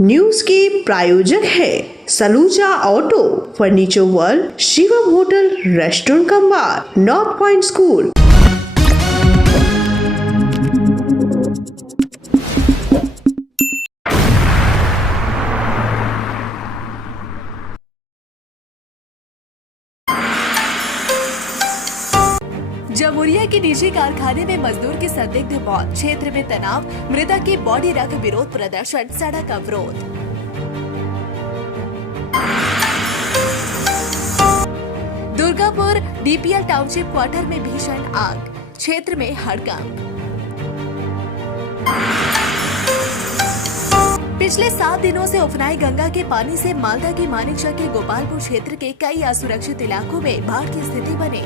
News के प्रायोजक है Saluja auto, furniture world, Shivam hotel, restaurant cum bar, north point school. Jamuria के निजी कारखाने में मजदूर की संदिग्ध मौत, क्षेत्र में तनाव, मृतक की बॉडी रख विरोध प्रदर्शन, सड़क अवरोध। दुर्गापुर डीपीएल टाउनशिप क्वार्टर में भीषण आग, क्षेत्र में हड़कंप। पिछले 7 दिनों से उफनाई गंगा के पानी से मालदा की मानिकचक के गोपालपुर क्षेत्र के कई असुरक्षित इलाकों में बाढ़ की स्थिति बनी।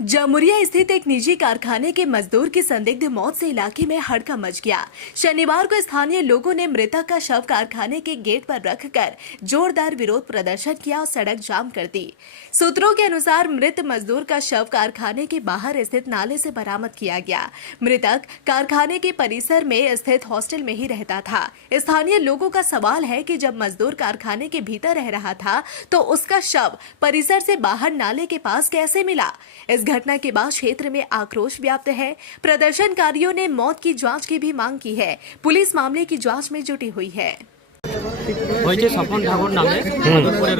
जमुरिया स्थित एक निजी कारखाने के मजदूर की संदिग्ध मौत से इलाके में हड़कंप मच गया। शनिवार को स्थानीय लोगों ने मृतक का शव कारखाने के गेट पर रखकर जोरदार विरोध प्रदर्शन किया और सड़क जाम कर दी। सूत्रों के अनुसार मृत मजदूर का शव कारखाने के बाहर स्थित नाले से बरामद किया गया। मृतक कारखाने के परिसर में स्थित हॉस्टल में ही रहता था। स्थानीय लोगों का सवाल है कि जब मजदूर कारखाने के भीतर रह रहा था तो उसका शव परिसर से बाहर नाले के पास कैसे मिला। इस घटना के बाद क्षेत्र में आक्रोश व्याप्त है। प्रदर्शनकारियों ने मौत की जांच की भी मांग की है। पुलिस मामले की जांच में जुटी हुई है। স্বপন ঠাকুর নামে আদরপুরের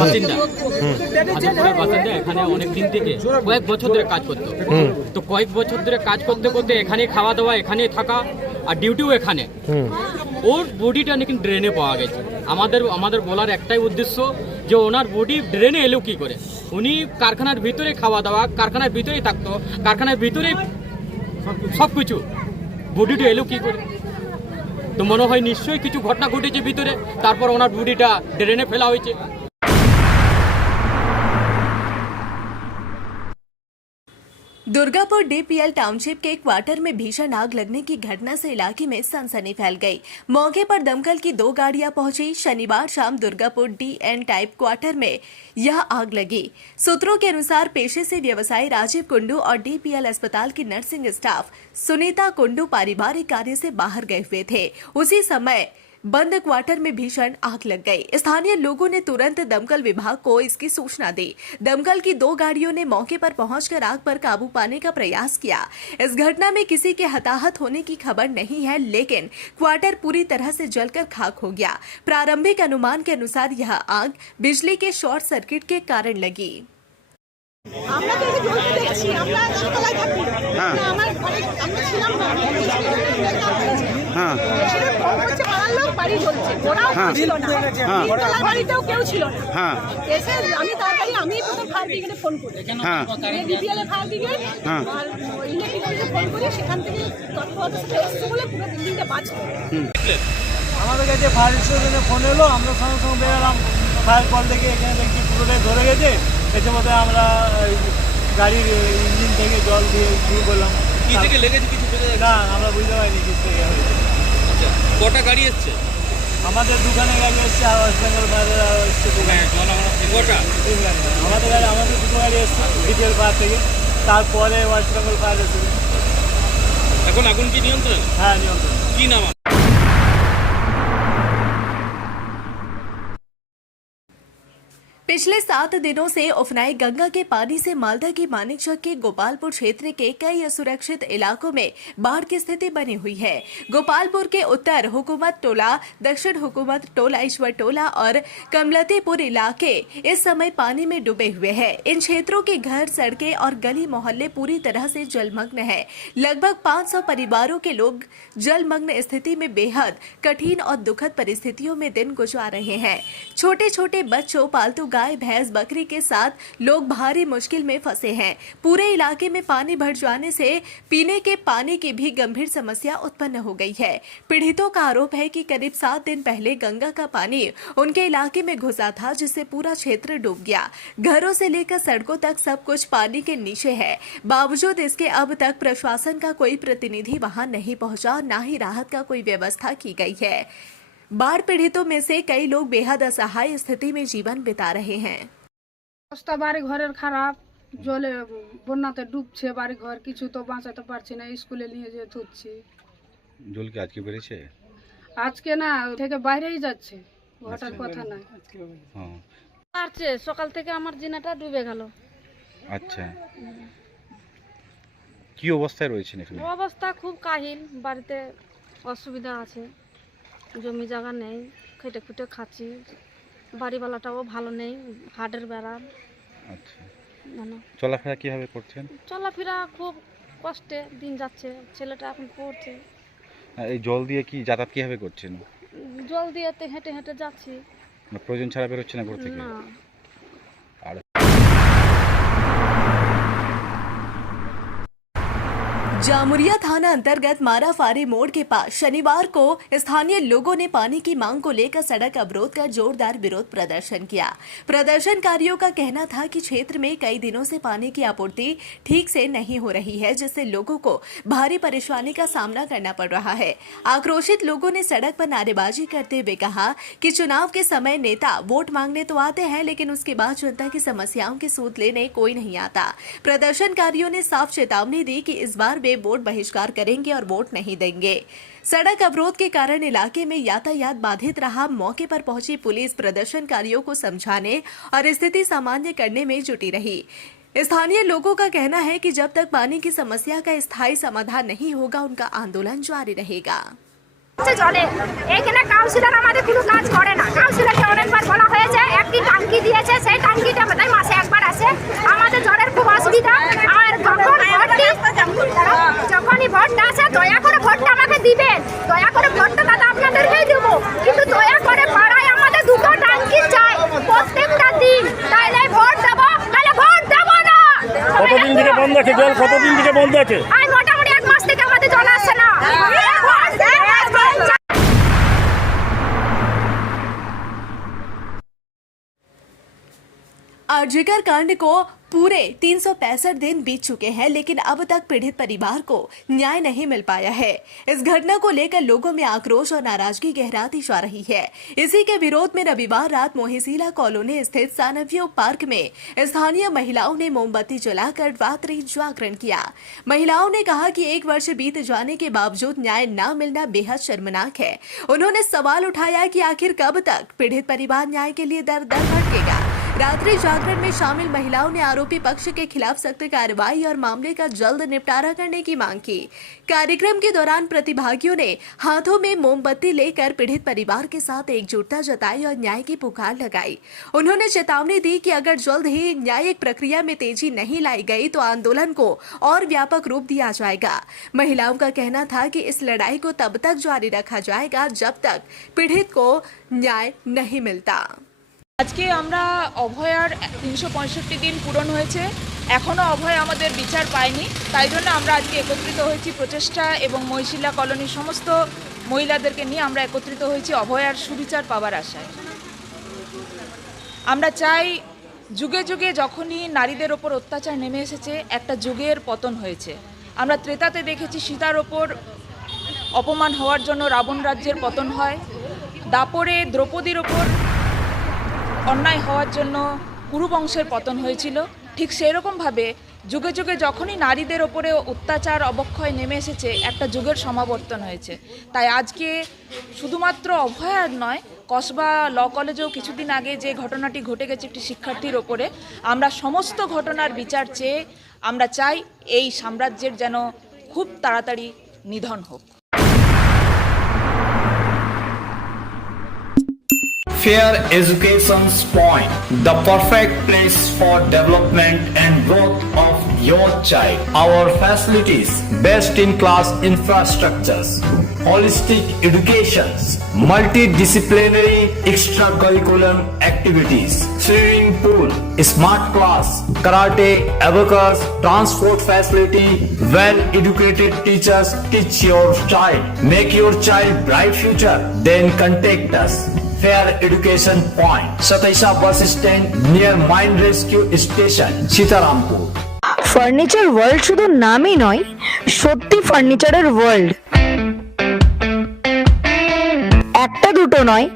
বাসিন্দা এখানে অনেক দিন থেকে কয়েক বছর ধরে কাজ করতো। তো কয়েক বছর ধরে কাজ করতে করতে এখানে খাওয়া দাওয়া, এখানে থাকা আর ডিউটিও এখানে। ওর বডিটা নাকি ড্রেনে পাওয়া গেছে। আমাদের বলার একটাই উদ্দেশ্য যে ওনার বডি ড্রেনে এলো কি করে। উনি কারখানার ভিতরে খাওয়া দাওয়া, কারখানার ভিতরেই থাকতো, কারখানার ভিতরেই সব কিছু, বডিটা এলো কি করে। তো মনে হয় নিশ্চয়ই কিছু ঘটনা ঘটেছে ভিতরে, তারপর ওনার বডিটা ড্রেনে ফেলা হয়েছে। दुर्गापुर डीपीएल टाउनशिप के क्वार्टर में भीषण आग लगने की घटना से इलाके में सनसनी फैल गई। मौके पर दमकल की 2 गाड़ियां पहुंची। शनिवार शाम दुर्गापुर डीएन टाइप क्वार्टर में यह आग लगी। सूत्रों के अनुसार पेशे से व्यवसायी राजीव कुंडू और डीपीएल अस्पताल की नर्सिंग स्टाफ सुनीता कुंडू पारिवारिक कार्य से बाहर गए हुए थे। उसी समय बंद क्वार्टर में भीषण आग लग गई। स्थानीय लोगों ने तुरंत दमकल विभाग को इसकी सूचना दी। दमकल की 2 गाड़ियों ने मौके पर पहुंचकर आग पर काबू पाने का प्रयास किया। इस घटना में किसी के हताहत होने की खबर नहीं है, लेकिन क्वार्टर पूरी तरह से जलकर खाक हो गया। प्रारंभिक अनुमान के अनुसार यह आग बिजली के शॉर्ट सर्किट के कारण लगी। বাড়ি জ্বলছে, ওরাও ছিল না, তিনতলা বাড়িতেও কেউ ছিল না। এসে আমি তাড়াতাড়ি আমি প্রথম ফায়ার ব্রিগেডে ফোন করি, ডিপিএল এর ফায়ার ব্রিগেড আর ইলেকট্রিক্যালে ফোন করি। সেখান থেকে তৎপরতার সাথে এসছে বলে পুরো বিল্ডিংটা বাঁচলো। আমাদের কাছে ফায়ার স্টেশনে ফোন এলো, আমরা সঙ্গে সঙ্গে বেরোলাম। ফায়ার কল থেকে এখানে দেখছি পুরোটাই ধরে গেছে। এসে মধ্যে আমরা গাড়ির ইঞ্জিন থেকে জল দিয়ে বললাম কি থেকে লেগেছে কিছু না, আমরা বুঝতে পারিনি কিছু থেকে হয়েছে। কটা গাড়ি এসছে? আমাদের দোকানে গাড়ি এসছে, আর ওয়েস্ট বেঙ্গল ফায়ার এসছে দোকানে। কটা? আমাদের 2 গাড়ি এসছে ডিপিএল ফায়ার থেকে, তারপরে ওয়েস্ট বেঙ্গল ফায়ার এসেছে। এখন আগুন কি নিয়ন্ত্রণ? হ্যাঁ, নিয়ন্ত্রণ। কি নাম? पिछले 7 दिनों से उफनाई गंगा के पानी से मालदा की मानिकचक के गोपालपुर क्षेत्र के कई असुरक्षित इलाकों में बाढ़ की स्थिति बनी हुई है। गोपालपुर के उत्तर हुकूमत टोला, दक्षिण हुकूमत टोला, ईश्वर टोला और कमलतीपुर इलाके इस समय पानी में डूबे हुए हैं। इन क्षेत्रों के घर, सड़कें और गली मोहल्ले पूरी तरह से जलमग्न है। लगभग 500 परिवारों के लोग जलमग्न स्थिति में बेहद कठिन और दुखद परिस्थितियों में दिन गुजार रहे हैं। छोटे छोटे बच्चों, पालतू गाय, भैंस, बकरी के साथ लोग भारी मुश्किल में फंसे हैं। पूरे इलाके में पानी भर जाने से पीने के पानी की भी गंभीर समस्या उत्पन्न हो गई है। पीड़ितों का आरोप है कि करीब 7 दिन पहले गंगा का पानी उनके इलाके में घुसा था, जिससे पूरा क्षेत्र डूब गया। घरों से लेकर सड़कों तक सब कुछ पानी के नीचे है। बावजूद इसके अब तक प्रशासन का कोई प्रतिनिधि वहां नहीं पहुंचा, न ही राहत का कोई व्यवस्था की गई है। बाढ़ पीड़ितों में से कई लोग बेहद असहाय स्थिति में जीवन बिता रहे हैं। অবস্থা বাড়ি ঘরের খারাপ, জলে বন্যাতে ডুবছে বাড়ি ঘর, কিছু তো বাঁচাতে পারছি না, স্কুলে নিয়ে যেয়ে ধুচ্ছি। জল কি আজকে বেড়েছে? আজকে না, থেকে বাইরেই যাচ্ছে, ঘটার কথা না। হ্যাঁ, পারছে, সকাল থেকে আমার জিনাটা ডুবে গেল। আচ্ছা, কি অবস্থায় রয়েছেন এখানে? অবস্থা খুব কাহিল, বাড়িতে অসুবিধা আছে, জমি জায়গা নেই, খেটে খুটে খাচ্ছি, বাড়িওয়ালাটাও ভালো নেই, হাটের বেড়া। আচ্ছা, মানে চলাফেরা কিভাবে করছেন? চলাফেরা খুব কষ্টে দিন যাচ্ছে, ছেলেটা এখন পড়ছে। এই জল দিয়ে কি যাতায়াত কিভাবে করছেন? জল দিয়েতে হেঁটে হেঁটে যাচ্ছি। মানে প্রয়োজন ছাড়া বেরোচ্ছে না ঘর থেকে? না, আর जामुरिया थाना अंतर्गत माराफारी मोड़ के पास शनिवार को स्थानीय लोगों ने पानी की मांग को लेकर सड़क अवरोध कर जोरदार विरोध प्रदर्शन किया। प्रदर्शनकारियों का कहना था कि क्षेत्र में कई दिनों से पानी की आपूर्ति ठीक से नहीं हो रही है, जिससे लोगों को भारी परेशानी का सामना करना पड़ रहा है। आक्रोशित लोगों ने सड़क पर नारेबाजी करते हुए कहा कि चुनाव के समय नेता वोट मांगने तो आते हैं, लेकिन उसके बाद जनता की समस्याओं की सूद लेने कोई नहीं आता। प्रदर्शनकारियों ने साफ चेतावनी दी कि इस बार वे वोट बहिष्कार करेंगे और वोट नहीं देंगे। सड़क अवरोध के कारण इलाके में यातायात बाधित रहा। मौके पर पहुंची पुलिस प्रदर्शनकारियों को समझाने और स्थिति सामान्य करने में जुटी रही। स्थानीय लोगों का कहना है कि जब तक पानी की समस्या का स्थायी समाधान नहीं होगा, उनका आंदोलन जारी रहेगा। জলে এখানে কাউন্সিলর আমাদের কোনো কাজ করে না। কাউন্সিলরকে অনেকবার বলা হয়েছে, একটি টাঙ্কি দিয়েছে, সেই টাঙ্কিটা বোধহয় মাসে একবার আসে। আমাদের জলের খুব অসুবিধা। আর যখনই ভোটটা আসে, দয়া করে ভোটটা আমাকে দিবেন, দয়া করে ভোটটা দাদা আপনাদেরকেই দেবো, কিন্তু দয়া করে পাড়ায় আমাদের দুটো টাঙ্কি চাই প্রত্যেকটা দিন, তাইলে ভোট দেবো, তাহলে ভোট দেবো না। কতদিন থেকে বন্ধ আছে জল? কতদিন থেকে বন্ধ আছে? আর মোটামুটি 1 মাস থেকে আমাদের জল আসছে না। आरजीकर कांड को पूरे 365 दिन बीत चुके हैं, लेकिन अब तक पीड़ित परिवार को न्याय नहीं मिल पाया है। इस घटना को लेकर लोगों में आक्रोश और नाराजगी गहराती जा रही है। इसी के विरोध में रविवार रात मोहिसीला कॉलोनी स्थित सानवियो पार्क में स्थानीय महिलाओं ने मोमबत्ती जलाकर रात्रि जागरण किया। महिलाओं ने कहा कि 1 वर्ष बीत जाने के बावजूद न्याय न मिलना बेहद शर्मनाक है। उन्होंने सवाल उठाया कि आखिर कब तक पीड़ित परिवार न्याय के लिए दर दर भटकेगा। रात्रि जागरण में शामिल महिलाओं ने आरोपी पक्ष के खिलाफ सख्त कार्रवाई और मामले का जल्द निपटारा करने की मांग की। कार्यक्रम के दौरान प्रतिभागियों ने हाथों में मोमबत्ती लेकर पीड़ित परिवार के साथ एकजुटता जताई और न्याय की पुकार लगाई। उन्होंने चेतावनी दी कि अगर जल्द ही न्यायिक प्रक्रिया में तेजी नहीं लाई गई तो आंदोलन को और व्यापक रूप दिया जाएगा। महिलाओं का कहना था कि इस लड़ाई को तब तक जारी रखा जाएगा जब तक पीड़ित को न्याय नहीं मिलता। আজকে আমরা অভয়ার 365 দিন পূরণ হয়েছে, এখনও অভয় আমাদের বিচার পায়নি। তাই জন্য আমরা আজকে একত্রিত হয়েছি প্রচেষ্টা এবং মহিশিলা কলোনির সমস্ত মহিলাদেরকে নিয়ে আমরা একত্রিত হয়েছি অভয়ার সুবিচার পাওয়ার আশায়। আমরা চাই যুগে যুগে যখনই নারীদের ওপর অত্যাচার নেমে এসেছে, একটা যুগের পতন হয়েছে। আমরা ত্রেতাতে দেখেছি সীতার ওপর অপমান হওয়ার জন্য রাবণ রাজ্যের পতন হয়, দাপরে দ্রৌপদীর ওপর অন্যায় হওয়ার জন্য কুরুবংশের পতন হয়েছিল। ঠিক সেরকমভাবে যুগে যুগে যখনই নারীদের ওপরে অত্যাচার অবক্ষয় নেমে এসেছে, একটা যুগের সমাবর্তন হয়েছে। তাই আজকে শুধুমাত্র অভয়ার নয়, কসবা ল কলেজেও কিছুদিন আগে যে ঘটনাটি ঘটে গেছে একটি শিক্ষার্থীর ওপরে, আমরা সমস্ত ঘটনার বিচার চেয়ে আমরা চাই এই সাম্রাজ্যের যেন খুব তাড়াতাড়ি নিধন হোক। Fair Education's Point, the perfect place for development and growth of your child. Our facilities, best in class infrastructures, holistic educations, multidisciplinary extracurricular activities, swimming pool, smart class, karate, abacus, transport facility, well educated teachers teach your child. Make your child bright future, then contact us. Fair Education Point, Sataisha bus stand near Mine Rescue Station, Sitarampur. Furniture world শুধু নামই নয়, সত্যি ফার্নিচারের world. একটা দুটো নয়,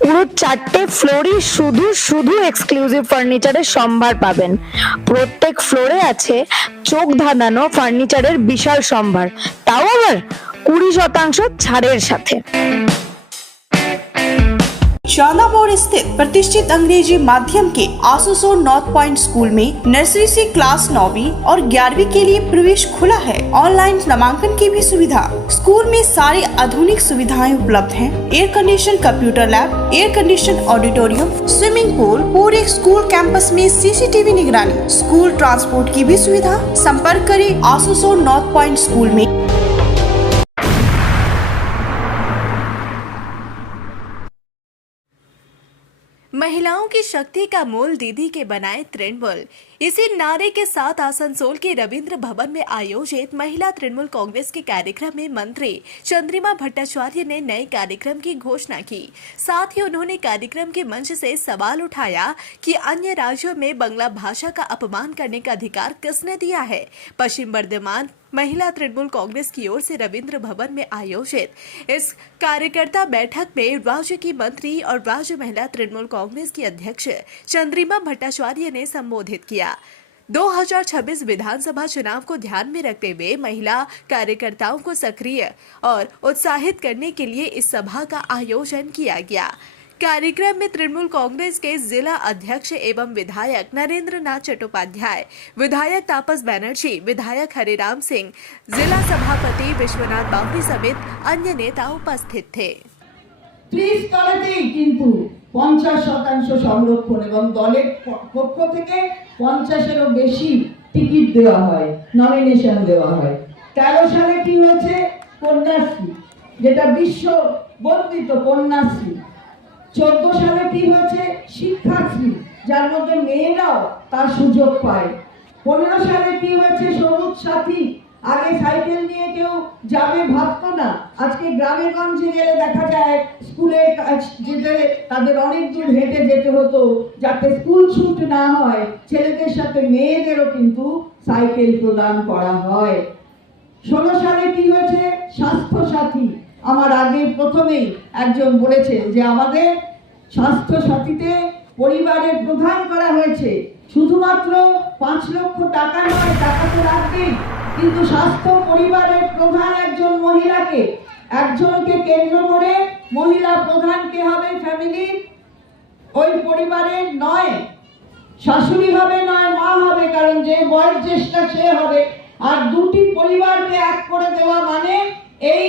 পুরো 4টে ফ্লোরই শুধু শুধু এক্সক্লুসিভ ফার্নিচারের সম্ভার পাবেন। প্রত্যেক ফ্লোরে আছে চোখ ধাঁধানো ফার্নিচারের বিশাল সম্ভার, তাও আবার 20% ছাড়ের সাথে। शाला मोड़ स्थित प्रतिष्ठित अंग्रेजी माध्यम के आसुसोर नॉर्थ पॉइंट स्कूल में नर्सरी से क्लास 9वीं और 11वीं के लिए प्रवेश खुला है। ऑनलाइन नामांकन की भी सुविधा। स्कूल में सारी आधुनिक सुविधाएं उपलब्ध हैं। Air condition computer lab, air condition auditorium, swimming pool, पूरे स्कूल कैंपस में सीसीटीवी निगरानी, स्कूल ट्रांसपोर्ट की भी सुविधा। संपर्क करें आसुसोर नॉर्थ पॉइंट स्कूल में। महिलाओं की शक्ति का मोल दीदी के बनाए तृणमूल। इसी नारे के साथ आसनसोल के रविंद्र भवन में आयोजित महिला तृणमूल कांग्रेस के कार्यक्रम में मंत्री चंद्रिमा भट्टाचार्य ने नए कार्यक्रम की घोषणा की। साथ ही उन्होंने कार्यक्रम के मंच से सवाल उठाया कि अन्य राज्यों में बांग्ला भाषा का अपमान करने का अधिकार किसने दिया है। पश्चिम बर्धमान महिला तृणमूल कांग्रेस की ओर से रविंद्र भवन में आयोजित इस कार्यकर्ता बैठक में राज्य की मंत्री और राज्य महिला तृणमूल कांग्रेस की अध्यक्ष चंद्रिमा भट्टाचार्य ने संबोधित किया। 2026 विधानसभा चुनाव को ध्यान में रखते हुए महिला कार्यकर्ताओं को सक्रिय और उत्साहित करने के लिए इस सभा का आयोजन किया गया। कार्यक्रम में तृणमूल कांग्रेस के जिला अध्यक्ष एवं विधायक नरेंद्र नाथ चट्टोपाध्याय, विधायक तापस बनर्जी, विधायक हरिराम सिंह, जिला सभापति विश्वनाथ बावरी समेत अन्य नेता उपस्थित थे। ত্রিস্তরেতেই কিন্তু 50% সংরক্ষণ এবং দলের পক্ষ থেকে 50-এরও বেশি টিকিট দেওয়া হয়, নমিনেশন দেওয়া হয়। 13 সালে কি হয়েছে, কন্যাশ্রী, যেটা বিশ্ব বর্ধিত কন্যাশ্রী। 14 সালে কি হয়েছে, শিক্ষাশ্রী, যার মধ্যে মেয়েরাও তার সুযোগ পায়। 15 সালে কি হয়েছে, সবুজ সাথী। আগে সাইকেল নিয়ে কেউ যাবে ভাবতো না, আজকে গ্রামে গঞ্জে গেলে দেখা যায় স্কুলে যেতে তাদের অনেক দূর হেঁটে যেতে হতো, যাতে স্কুল ছুট না হয় ছেলেদের সাথে মেয়েদেরও কিন্তু সাইকেল প্রদান করা হয়। 16 সালে কি হয়েছে, স্বাস্থ্য সাথী। আমার আগে প্রথমেই একজন বলেছেন যে আমাদের স্বাস্থ্য সাথীতে পরিবারের প্রধান করা হয়েছে, শুধুমাত্র 5 লক্ষ টাকা নয়, টাকা তো লাগবেই, কিন্তু স্বাস্থ্য পরিবারের প্রধান একজন মহিলাকে, একজনকে কেন্দ্র করে মহিলা প্রধান কে হবে ফ্যামিলির, ওই পরিবারের নয় শাশুড়ি হবে নয় মা হবে, কারণ যে বয়োজ্যেষ্ঠ সে হবে। আর দুটি পরিবারকে এক করে দেওয়া মানে এই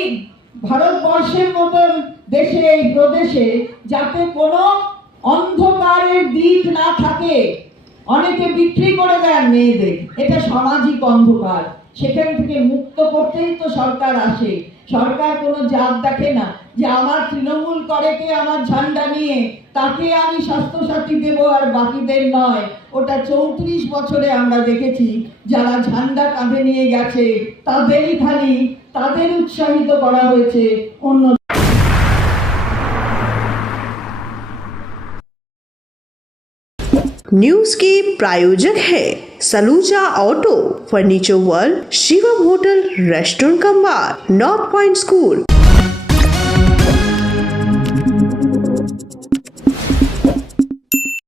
ভারতবর্ষের মতন দেশে, এই প্রদেশে যাতে কোনো অন্ধকারের দিক না থাকে। অনেকে বিক্রি করে দেন মেয়েদের, এটা সামাজিক অন্ধকার, সেখান থেকে মুক্ত করতেই তো সরকার আসে। সরকার কোনো জাত দেখে না যে আমার তৃণমূল করে কে আমার ঝান্ডা নিয়ে তাকে আমি স্বাস্থ্যসাথী দেব আর বাকিদের নয়। ওটা 34 বছরে আমরা দেখেছি যারা ঝান্ডা কাঁধে নিয়ে গেছে তাদেরই খালি তাদের উৎসাহিত করা হয়েছে। অন্য न्यूज के प्रायोजक है Saluja auto, furniture world, Shivam hotel, restaurant cum bar, north point school.